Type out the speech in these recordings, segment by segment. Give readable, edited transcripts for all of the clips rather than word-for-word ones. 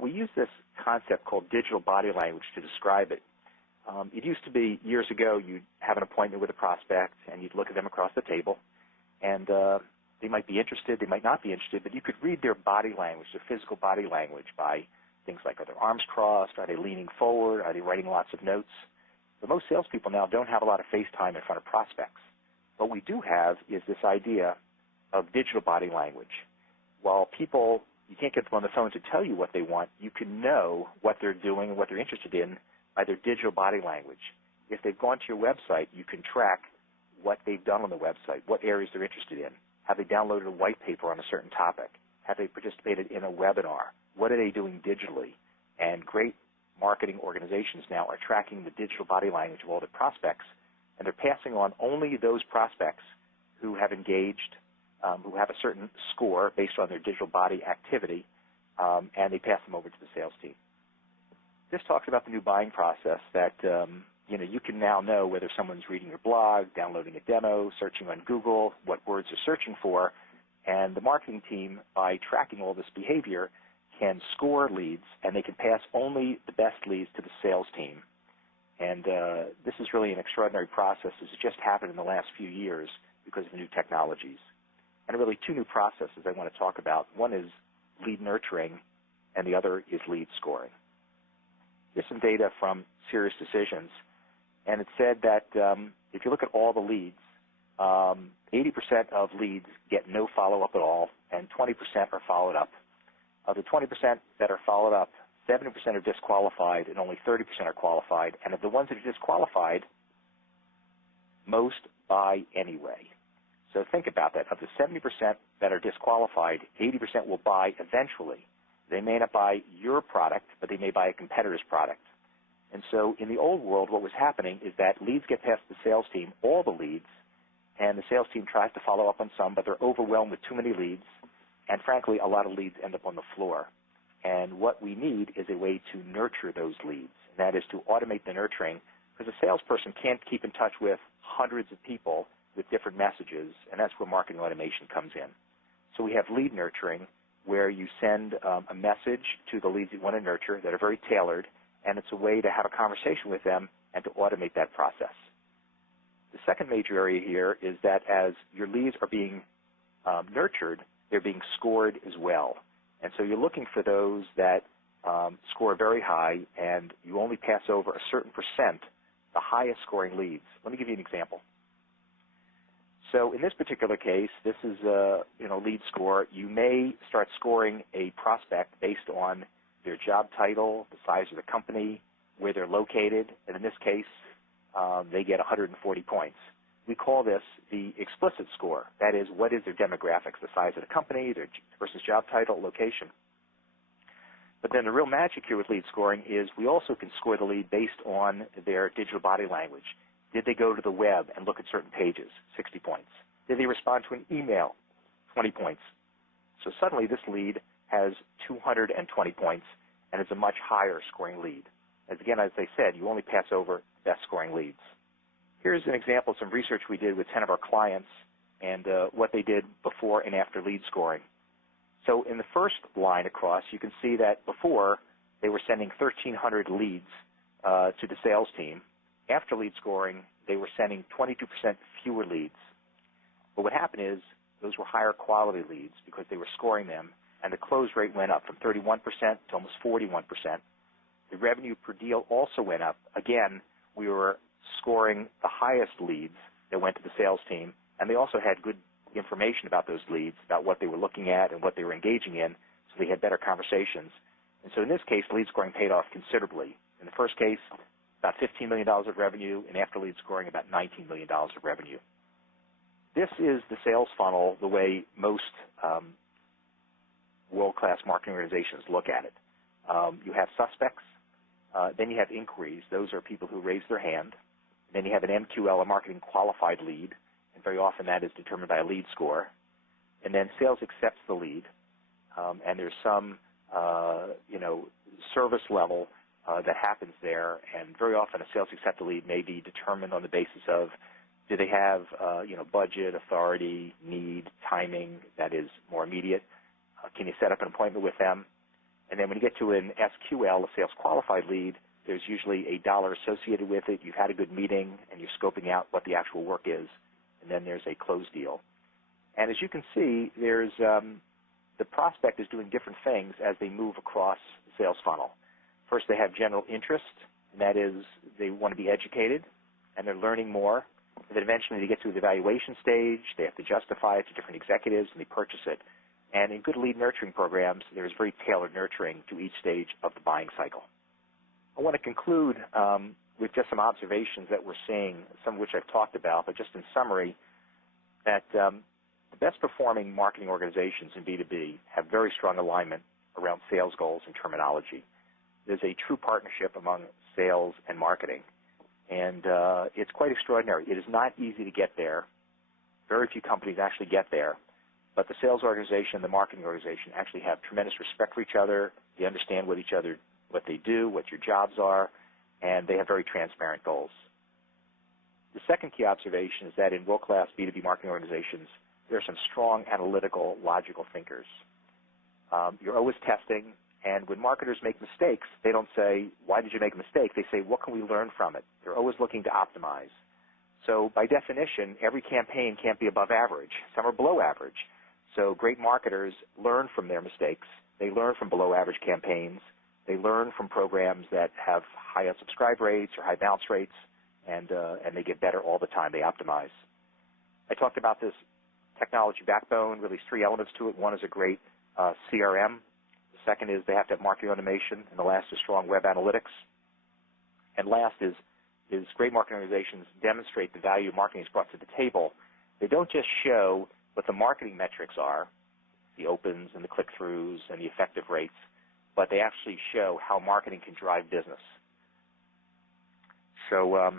We use this concept called digital body language to describe it. It used to be years ago you'd have an appointment with a prospect and you'd look at them across the table and they might be interested, they might not be interested, but you could read their body language, their physical body language by things like, are their arms crossed, are they leaning forward, are they writing lots of notes? But most salespeople now don't have a lot of face time in front of prospects. What we do have is this idea of digital body language. While people, you can't get them on the phone to tell you what they want, you can know what they're doing and what they're interested in by their digital body language. If they've gone to your website, you can track what they've done on the website, what areas they're interested in. Have they downloaded a white paper on a certain topic? Have they participated in a webinar? What are they doing digitally? And great marketing organizations now are tracking the digital body language of all their prospects, and they're passing on only those prospects who have engaged, who have a certain score based on their digital body activity, and they pass them over to the sales team. This talks about the new buying process that you can now know whether someone's reading your blog, downloading a demo, searching on Google, what words they're searching for, and the marketing team, by tracking all this behavior, can score leads, and they can pass only the best leads to the sales team. And this is really an extraordinary process. This has just happened in the last few years because of the new technologies. And really two new processes I want to talk about. One is lead nurturing, and the other is lead scoring. Here's some data from Serious Decisions, and it said that if you look at all the leads, 80% of leads get no follow-up at all, and 20% are followed up. Of the 20% that are followed up, 70% are disqualified, and only 30% are qualified. And of the ones that are disqualified, most buy anyway. So think about that. Of the 70% that are disqualified, 80% will buy eventually. They may not buy your product, but they may buy a competitor's product. And so in the old world, what was happening is that leads get past the sales team, all the leads, and the sales team tries to follow up on some, but they're overwhelmed with too many leads, and frankly, a lot of leads end up on the floor. And what we need is a way to nurture those leads, and that is to automate the nurturing, because a salesperson can't keep in touch with hundreds of people with different messages, and that's where marketing automation comes in. So we have lead nurturing, where you send a message to the leads you want to nurture that are very tailored, and it's a way to have a conversation with them and to automate that process. The second major area here is that as your leads are being nurtured, they're being scored as well. And so you're looking for those that score very high, and you only pass over a certain percent, the highest scoring leads. Let me give you an example. So in this particular case, this is a lead score. You may start scoring a prospect based on their job title, the size of the company, where they're located, and in this case, they get 140 points. We call this the explicit score. That is, what is their demographics, the size of the company, their versus job title, location. But then the real magic here with lead scoring is we also can score the lead based on their digital body language. Did they go to the web and look at certain pages? 60 points. Did they respond to an email? 20 points. So suddenly this lead has 220 points and is a much higher scoring lead. As I said, you only pass over best scoring leads. Here's an example of some research we did with 10 of our clients and what they did before and after lead scoring. So in the first line across, you can see that before they were sending 1,300 leads to the sales team. After lead scoring, they were sending 22% fewer leads. But what happened is those were higher quality leads because they were scoring them, and the close rate went up from 31% to almost 41%. The revenue per deal also went up. Again, we were scoring the highest leads that went to the sales team, and they also had good information about those leads, about what they were looking at and what they were engaging in, so they had better conversations. And so in this case, lead scoring paid off considerably. In the first case, about $15 million of revenue, and after lead scoring, about $19 million of revenue. This is the sales funnel the way most world-class marketing organizations look at it. You have suspects, then you have inquiries. Those are people who raise their hand. Then you have an MQL, a marketing qualified lead, and very often that is determined by a lead score. And then sales accepts the lead, and there's some service level that happens there, and very often a sales accepted lead may be determined on the basis of do they have budget, authority, need, timing that is more immediate. Can you set up an appointment with them? And then when you get to an SQL, a sales qualified lead, there's usually a dollar associated with it. You've had a good meeting, and you're scoping out what the actual work is, and then there's a closed deal. And as you can see, there's the prospect is doing different things as they move across the sales funnel. First, they have general interest, and that is they want to be educated, and they're learning more. And then eventually they get to the evaluation stage. They have to justify it to different executives, and they purchase it. And in good lead nurturing programs, there's very tailored nurturing to each stage of the buying cycle. I want to conclude with just some observations that we're seeing, some of which I've talked about, but just in summary, that the best performing marketing organizations in B2B have very strong alignment around sales goals and terminology. There's a true partnership among sales and marketing, and it's quite extraordinary. It is not easy to get there. Very few companies actually get there, but the sales organization and the marketing organization actually have tremendous respect for each other. They understand what they do, what your jobs are, and they have very transparent goals. The second key observation is that in world-class B2B marketing organizations, there are some strong analytical, logical thinkers. You're always testing, and when marketers make mistakes, they don't say, why did you make a mistake? They say, what can we learn from it? They're always looking to optimize. So by definition, every campaign can't be above average. Some are below average. So great marketers learn from their mistakes. They learn from below average campaigns. They learn from programs that have high unsubscribe rates or high bounce rates, and they get better all the time. They optimize. I talked about this technology backbone, really 3 elements to it. One is a great CRM. The second is they have to have marketing automation, and the last is strong web analytics. And last is great marketing organizations demonstrate the value marketing is brought to the table. They don't just show what the marketing metrics are, the opens and the click-throughs and the effective rates, but they actually show how marketing can drive business. So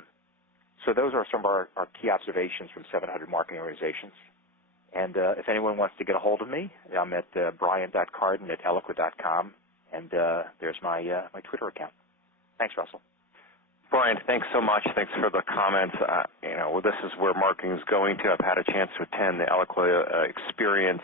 those are some of our key observations from 700 marketing organizations. And if anyone wants to get a hold of me, I'm at brian.carden@eloqua.com, and there's my Twitter account. Thanks, Russell. Brian, thanks so much. Thanks for the comments. This is where marketing is going to. I've had a chance to attend the Eloqua experience,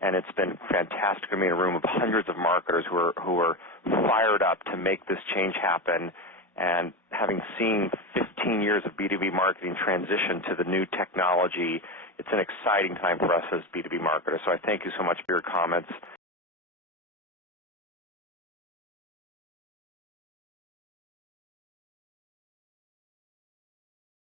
and it's been fantastic to be in a room of hundreds of marketers who are fired up to make this change happen. And having seen 15 years of B2B marketing transition to the new technology, it's an exciting time for us as B2B marketers. So I thank you so much for your comments.